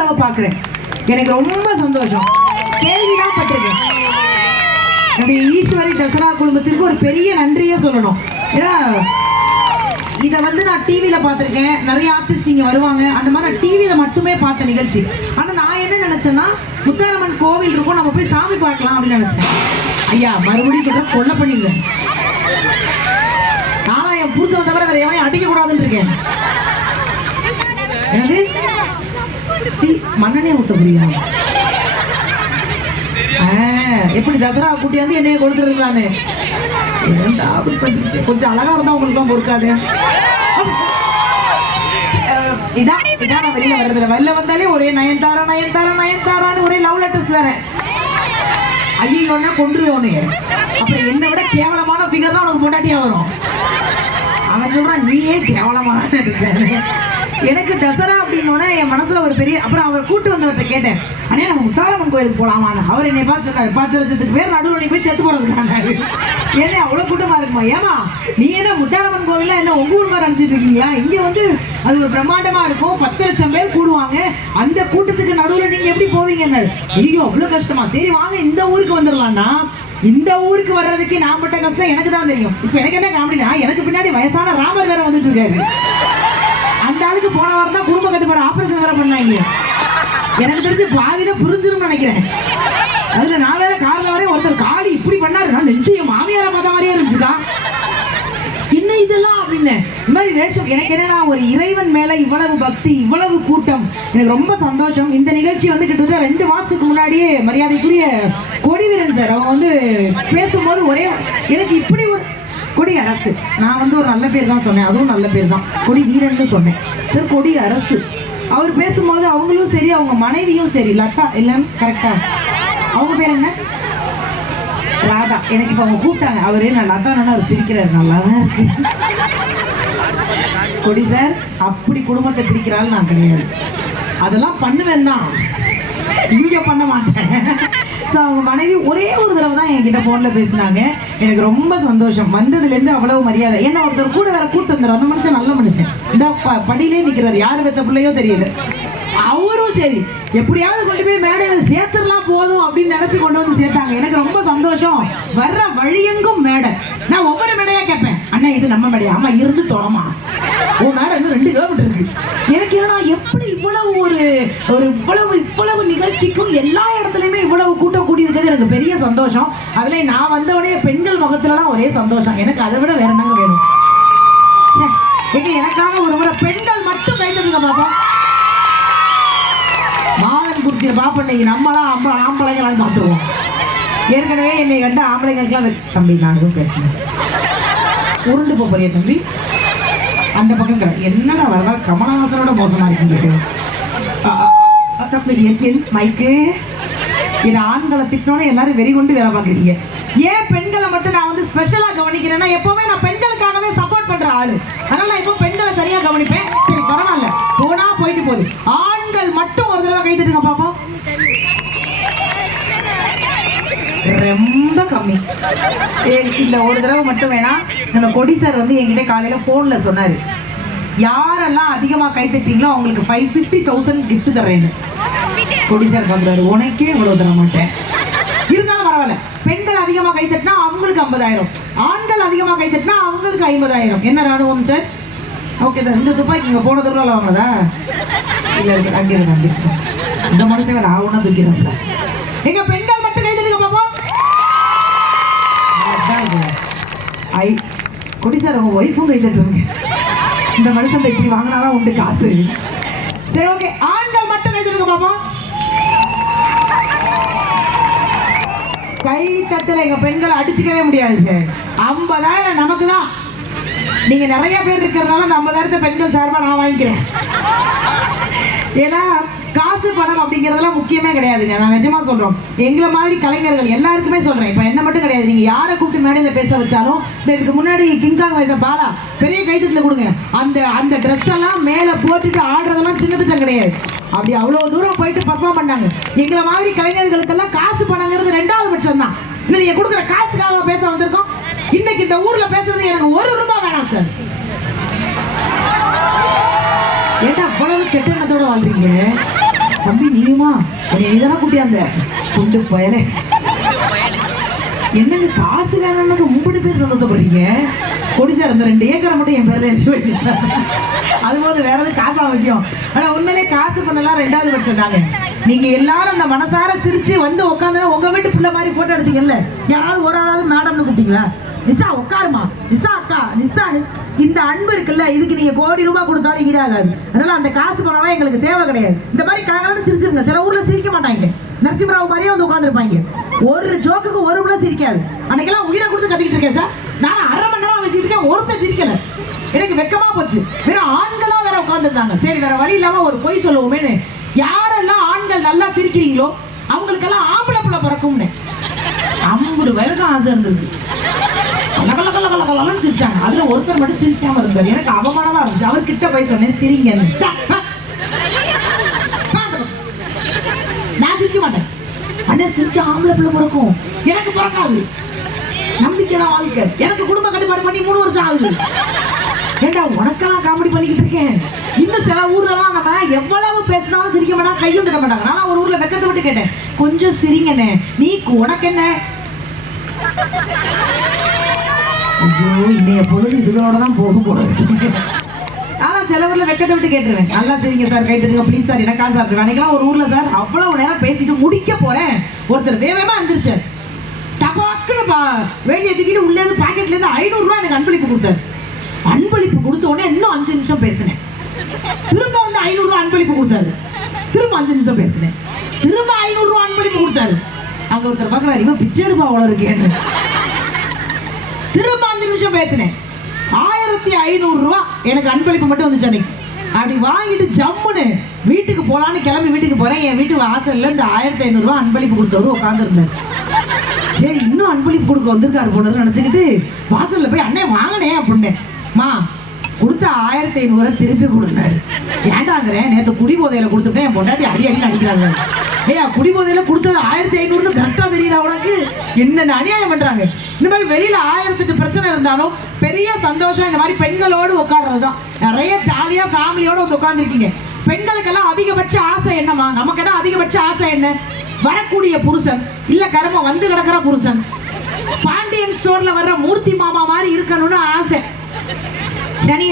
தடவை பார்க்குறேன். எனக்கு ரொம்ப சந்தோஷம். கேள்விதான் பட்டிருக்கேன். என்னுடைய ஈஸ்வரி தசரா குடும்பத்திற்கு ஒரு பெரிய நன்றியே சொல்லணும். ஏன்னா இதை வந்து நான் டிவியில் பார்த்துருக்கேன். நிறைய ஆர்டிஸ்ட் இங்கே வருவாங்க. அந்த மாதிரி நான் டிவியில் மட்டுமே பார்த்த நிகழ்ச்சி. ஆனால் நான் என்ன நினச்சேன்னா முத்தாரம்மன் கோவில் இருக்கும். நம்ம போய் சாமி பார்க்கலாம் அப்படின்னு நினச்சேன். ஐயா மறுபடியும் சொல்கிறேன் கொல்ல பண்ணிடுவேன் நானும் என் புருஷனை தவிர வேற எவனையும் அடிக்கக்கூடாதுன்னு இருக்கேன். என்னது? மண்ணனே ஊத்த முடியாது ஆ, எப்படி தசரா கூட்டியாந்து என்னைய கொடுத்துருக்கலான்னு ஏன்டா அப்படி கொஞ்சம் அழகா இருந்தா உங்களுக்கு பொறுக்காது. அஹ், இதான் இதான் நான் வெளியில வர்றதுல வெளில வந்தாலே ஒரே நயன்தாரா நயன்தாரா நயன்தாரான்னு ஒரே லவ் லெட்டர்ஸ் வேற. ஐயோன்னா கொண்டுருவோனே அப்புறம் என்னை விட கேவலமான ஃபிகர் தான் உனக்கு பொண்டாட்டியா வரும். அவன் சொல்றான் நீயே கேவலமான இருக்க எனக்கு தசரா அப்படின்னோடனே என் மனசுல ஒரு பெரிய அப்புறம் அவரை கூட்டு வந்தவர்கிட்ட கேட்டேன். அண்ணே நம்ம முத்தாரம்மன் கோயிலுக்கு போலாமா அவர் என்னை பார்த்து சொன்னாரு பத்து லட்சத்துக்கு பேர் நடுவில் நீ போய் செத்து போறதுக்காண்டாரு ஏன்னா அவ்வளவு கூட்டமா இருக்குமா? ஏமா நீ என்ன முத்தாரம்மன் கோவில்ல என்ன உங்க ஊர் மாதிரி நினைச்சிட்டு இருக்கீங்களா? இங்க வந்து அது ஒரு பிரம்மாண்டமா இருக்கும். பத்து லட்சம் பேர் கூடுவாங்க. அந்த கூட்டத்துக்கு நடுவில் நீங்க எப்படி போவீங்கன்னு? ஐயோ அவ்வளவு கஷ்டமா? சரி வாங்க இந்த ஊருக்கு வந்துடலாம்னா இந்த ஊருக்கு வர்றதுக்கு நான் பட்ட கஷ்டம் எனக்கு தான் தெரியும். இப்போ எனக்கு என்ன காமெடினா எனக்கு பின்னாடி வயசான ராமர் வேற வந்துட்டு இருக்காரு. அந்த ஆளுக்கு போன வாரம் தான் குடும்ப கட்டுப்பாடு ஆபரேஷன் வேற பண்ணாங்க. எனக்கு தெரிஞ்சு பாதியில புரிஞ்சிடும் நினைக்கிறேன். அதுல நான் வேற கார்ல வரேன் ஒருத்தர் காலி இப்படி பண்ணாரு. நான் நெஞ்சு என் மாமியார பார்த்த மாதிரியே இருந்துச்சுக்கா. என்ன இதெல்லாம் அப்படின்னு? இந்த மாதிரி வேஷம் எனக்கு என்னன்னா ஒரு இறைவன் மேல இவ்வளவு பக்தி இவ்வளவு கூட்டம். எனக்கு ரொம்ப சந்தோஷம். இந்த நிகழ்ச்சி வந்து கிட்டத்தட்ட ரெண்டு மாசத்துக்கு முன்னாடியே மரியாதைக்குரிய கொடிவீரன் சார் அவங்க வந்து பேசும்போது ஒரே எனக்கு இப்படி ஒரு கொடி அரசு. நான் வந்து ஒரு நல்ல பேர் தான் சொன்னேன். அதுவும் நல்ல பேர் தான். கொடி வீரன் சொன்னேன். சார் கொடி அரசு. அவர் பேசும்போது அவங்களும் சரி அவங்க மனைவியும் சரி. லதா இல்லைன்னு கரெக்டா அவங்க பேர் என்ன? ராதா. எனக்கு இப்போ அவங்க கூப்பிட்டாங்க. அவரு நான் லதான்னு அவர் சிரிக்கிறாரு. நல்லா தான் இருக்கு. கொடி சார் அப்படி குடும்பத்தை பிரிக்கிறாள் நான் கிடையாது. அதெல்லாம் பண்ணுவேன் தான். இங்க பண்ண மாட்டேன். ஸோ அவங்க மனைவி ஒரே ஒரு தடவை தான் என்கிட்ட ஃபோனில் பேசினாங்க. எனக்கு ரொம்ப சந்தோஷம். வந்ததுலேருந்து அவ்வளவு மரியாதை. ஏன்னா ஒருத்தர் கூட வேற கூட்டு வந்துடும் அந்த மனுஷன் நல்ல மனுஷன். இந்த படியிலே நிற்கிறார் யார் வெத்த பிள்ளையோ தெரியல. அவரும் சரி. எப்படியாவது கொண்டு போய் மேடையில் சேர்த்துடலாம் போதும் அப்படின்னு நினைச்சு கொண்டு வந்து சேர்த்தாங்க. எனக்கு ரொம்ப சந்தோஷம். வர்ற வழியெங்கும் மேடை. நான் ஒவ்வொரு மேடையா கேட்பேன். அண்ணா இது நம்ம மேடையா அம்மா இருந்து தொடமா உன் மேடை இன்னும் ரெண்டு கிலோமீட்டர் இருக்கு. எனக்கு ஏன்னா எப்படி இவ்வளவு ஒரு ஒரு இவ்வளவு இவ்வளவு நிகழ்ச்சிக்கும் எல்லா இடத்துலையுமே இவ்வளவு கூட்டம் இருக்கிறது எனக்கு பெரிய சந்தோஷம். அதில் நான் வந்தவொடனே பெண்கள் முகத்துலலாம் ஒரே சந்தோஷம். எனக்கு அதை விட வேற என்னங்க வேணும்? எங்க எனக்காக ஒரு முறை பெண்கள் மட்டும் கைத்தட்டுங்க பாப்போம். மாதன் குறிச்சியை பாப்ப இன்னைக்கு நம்மளாம் அம்ப ஆம்பளைங்களாம் பார்த்துருவோம். ஏற்கனவே என்னை கண்ட ஆம்பளைங்களுக்குலாம் தம்பி நான் எதுவும் உருண்டு போப் போறிய தம்பி. அந்த பக்கம் கிடையாது என்னடா வரவா கமலஹாசனோட மோசமாக இருக்கீங்க தம்பி என் மைக்கு என் ஆண்களை திட்டோன்னு எல்லாரும் வெறி கொண்டு வேலை பார்க்குறீங்க. ஏன் பெண்களை மட்டும் நான் வந்து ஸ்பெஷலாக கவனிக்கிறேன்னா எப்போவுமே நான் பெண்களுக்காகவே சப்போர்ட் பண்ணுற ஆள். அதனால் நான் இப்போ பெண்களை சரியாக கவனிப்பேன். சரி பரவாயில்ல. போனால் போயிட்டு போகுது. ஆண்கள் மட்டும் ஒரு தடவை கை தட்டுங்க பாப்போம் ரொம்ப கம்மி. ஏ, ஒரு தடவை மட்டும் வேணா நம்ம கொடி சார் வந்து என்கிட்ட காலையில் ஃபோனில் சொன்னார். யாரெல்லாம் அதிகமாக கை தட்டீங்களோ அவங்களுக்கு ஃபைவ் ஃபிஃப்டி தௌசண்ட் கிஃப்ட் தர்றேன்னு. கொடி சார் உனக்கே இவ்வளோ தர மாட்டேன். இருந்தாலும் பரவாயில்ல. பெண்கள் அதிகமாக கை தட்டினா அவங்களுக்கு ஐம்பதாயிரம். ஆண்கள் அதிகமாக கை தட்டினா அவங்களுக்கு ஐம்பதாயிரம். என்ன ராணுவம் சார்? ஓகே சார் இந்த துப்பாக்கி இங்கே போன தூரம் வாங்கதா இல்லை இருக்கு அங்கே இருக்கு அங்கே இருக்கு இந்த மனுஷன் நான் ஒன்றும் தூக்கிறேன் எங்க பெண்கள் மட்டும் கை தட்டுங்க பாப்போம். ஐ கொடி சார் உங்க ஒய்ஃபும் கை தட்டுவாங்க. இந்த மனுஷன் இப்படி வாங்கினாதான் உண்டு காசு. சரி ஓகே ஆண்கள் மட்டும் கை தட்டுங்க பாப்போம் கை தட்டல எங்க பெண்களை அடிச்சுக்கவே முடியாது சார் ஐம்பதாயிரம் நமக்கு தான் நீங்க நிறைய பேர் இருக்கிறதுனால அந்த ஐம்பதாயிரத்தை பெண்கள் சார்பா நான் வாங்கிக்கிறேன். ஏன்னா காசு பணம் அப்படிங்கிறதெல்லாம் முக்கியமே கிடையாதுங்க. நான் நிஜமா சொல்றோம். எங்களை மாதிரி கலைஞர்கள் எல்லாருக்குமே சொல்றேன். இப்போ என்ன மட்டும் கிடையாது. நீங்க யாரை கூப்பிட்டு மேடையில பேச வச்சாலும் இதுக்கு முன்னாடி கிங்காங் வைத்த பாலா பெரிய கைத்தட்டில் கொடுங்க. அந்த அந்த ட்ரெஸ் எல்லாம் மேல போட்டுட்டு ஆடுறதெல்லாம் சின்ன திட்டம் கிடையாது. அப்படி அவ்வளவு தூரம் போயிட்டு பர்ஃபார்ம் பண்ணாங்க. எங்களை மாதிரி கலைஞர்களுக்கெல்லாம் காசு பணங்கிறது ரெண்டாவது பட்சம் தான் இன்னும் நீங்க கொடுக்குற காசுக்காக பேச வந்திருக்கோம். இன்னைக்கு இந்த ஊர்ல பேசுறது எனக்கு ஒரு ரூபாய் வேணாம் சார் ஏன்டா அவ்வளவு கெட்ட எண்ணத்தோட வாழ்றீங்க? தம்பி நீயுமா? என்னை நீதானா கூட்டியாந்த? கொண்டு போயலே. என்னங்க காசு வேணும்னு முப்பது பேர் சந்தோஷப்படுறீங்க? கொடி சார் அந்த ரெண்டு ஏக்கரை மட்டும் என் பேர்ல எழுதி வைங்க சார். அது போது வேற எதுவும் காசா வைக்கும். ஆனா உண்மையிலே காசு பண்ணலாம் ரெண்டாவது பட்சம் தாங்க. நீங்க எல்லாரும் அந்த மனசார சிரிச்சு வந்து உட்காந்து உங்க வீட்டு பிள்ளை மாதிரி போட்டோ எடுத்தீங்கல்ல? யாராவது ஒரு ஆளாவது மேடம்னு கூப்பிட்டீங்களா? நிசா உட்காருமா? நிசா அக்கா நிசா இந்த அன்பு இருக்குல்ல இதுக்கு நீங்க கோடி ரூபாய் கொடுத்தாலும் ஈடாகாது. அதனால அந்த காசு பணம்லாம் எங்களுக்கு தேவை கிடையாது. இந்த மாதிரி கலகலன்னு சிரிச்சிருங்க. சில ஊர்ல சிரிக்க மாட்டாங்க. நரசிம்மராவ் மாதிரியே வந்து உட்காந்துருப்பாங்க ஒரு ஜோக்குக்கு ஒரு கூட சிரிக்காது. அன்னைக்கெல்லாம் உயிரை கொடுத்து கத்திக்கிட்டு இருக்கேன் சார். நான் அரை மணி நேரம் வச்சுட்டு இருக்கேன் ஒருத்தர் சிரிக்கல. எனக்கு வெக்கமா போச்சு. வெறும் ஆண்களா வேற உட்காந்துருந்தாங்க சரி வேற வழி இல்லாம ஒரு பொய் சொல்லுவோமேனு யாரெல்லாம் ஆண்கள் நல்லா சிரிக்கிறீங்களோ அவங்களுக்கெல்லாம் ஆம்பளை பிள்ளை பிறக்கும்னு. ஐம்பது வயதுக்கும் ஆசை இருந்தது. கல கல கல கல கலன்னு சிரிச்சாங்க. அதுல ஒருத்தர் மட்டும் சிரிக்காம இருந்தார். எனக்கு அவமானமா இருந்துச்சு. அவர் கிட்ட போய் சொன்னேன். நான் சிரிக்க மாட்டேன். அண்ணே சிரிச்சா ஆம்பளை பிள்ளை பிறக்கும். எனக்கு பிறக்காது. நம்பிக்கை தான் வாழ்க்கை. எனக்கு குடும்ப கட்டுப்பாடு பண்ணி மூணு வருஷம் ஆகுது. ஏண்டா உனக்கெல்லாம் காமெடி பண்ணிக்கிட்டு இருக்கேன். இன்னும் சில ஊர்லலாம் நம்ம எவ்வளவு பேசினாலும் சிரிக்க மாட்டாங்க கையும் தட்ட மாட்டாங்க. நான் ஒரு ஊர்ல வெக்கத்தை விட்டு கேட்டேன் கொஞ்சம் சிரிங்கண்ணே. நீ உனக்கு என்ன ஐயோ இன்றைய பொழுது இதுகளோட தான் போகும் போல ஆனால் ஆனா சில ஊர்ல வெக்கத்தை விட்டு கேட்டுருவேன். நல்லா சரிங்க சார் கை தருங்க ப்ளீஸ் சார் எனக்கா சார் அன்னைக்கெல்லாம் ஒரு ஊர்ல சார் அவ்வளவு நேரம் பேசிட்டு முடிக்க போறேன். ஒருத்தர் வேகமா வந்துருச்சார் டபாக்குன்னு பா வேண்டிய தூக்கிட்டு உள்ளே இருந்து ஐநூறுரூவா இருந்து எனக்கு அன்பளிப்பு கொடுத்தாரு. அன்பளிப்பு கொடுத்த உடனே இன்னும் அஞ்சு நிமிஷம் பேசினேன். திரும்ப வந்து ஐநூறு அன்பளிப்பு கொடுத்தாரு. திரும்ப அஞ்சு நிமிஷம் பேசினேன். திரும்ப ஐநூறுரூவா அன்பளிப்பு கொடுத்தாரு. அங்க ஒருத்தர் பார்க்குறாரு இவன் பிச்சை எடுப்பா அவ்வளோ இருக்கேன்னு. திரும்ப அஞ்சு நிமிஷம் பேசினேன். ஆயிரத்தி ஐநூறு ரூபா எனக்கு அன்பளிப்பு மட்டும் வந்துச்சு அன்னைக்கு. அப்படி வாங்கிட்டு ஜம்முன்னு வீட்டுக்கு போலான்னு கிளம்பி வீட்டுக்கு போறேன். என் வீட்டு வாசல்ல இந்த ஆயிரத்தி ஐநூறு ரூபா அன்பளிப்பு கொடுத்தவரு உட்காந்துருந்தேன் சரி இன்னும் அன்பளிப்பு கொடுக்க வந்திருக்காரு போனது நினைச்சுக்கிட்டு வாசல்ல போய் அண்ணே வாங்கினேன் அப்படின்னேன். மா கொடுத்த ஆயிரத்தி ஐநூறு திருப்பி கொடுத்தாரு ஏண்டாங்கிறேன் நேற்று குடி போதையில கொடுத்துட்டேன். என் பொண்டாட்டி அடி அடி அடிக்கிறாங்க. ஐயா குடிபோதையில கொடுத்தது ஆயிரத்தி ஐநூறுன்னு கரெக்டா தெரியுதா உனக்கு? என்னென்ன அநியாயம் பண்றாங்க? இந்த மாதிரி வெளியில ஆயிரத்தெட்டு பிரச்சனை இருந்தாலும் பெரிய சந்தோஷம் இந்த மாதிரி பெண்களோடு உட்கார்றது தான் நிறைய ஜாலியா ஃபேமிலியோட வந்து உட்காந்துருக்கீங்க பெண்களுக்கெல்லாம் அதிகபட்ச ஆசை என்னமா நமக்கு எல்லாம் அதிகபட்ச ஆசை என்ன? வரக்கூடிய புருஷன் இல்ல கடமை வந்து கிடக்கிற புருஷன். பாண்டியன் ஸ்டோர்ல வர்ற மூர்த்தி மாமா மாதிரி இருக்கணும்னு ஆசை. சனியா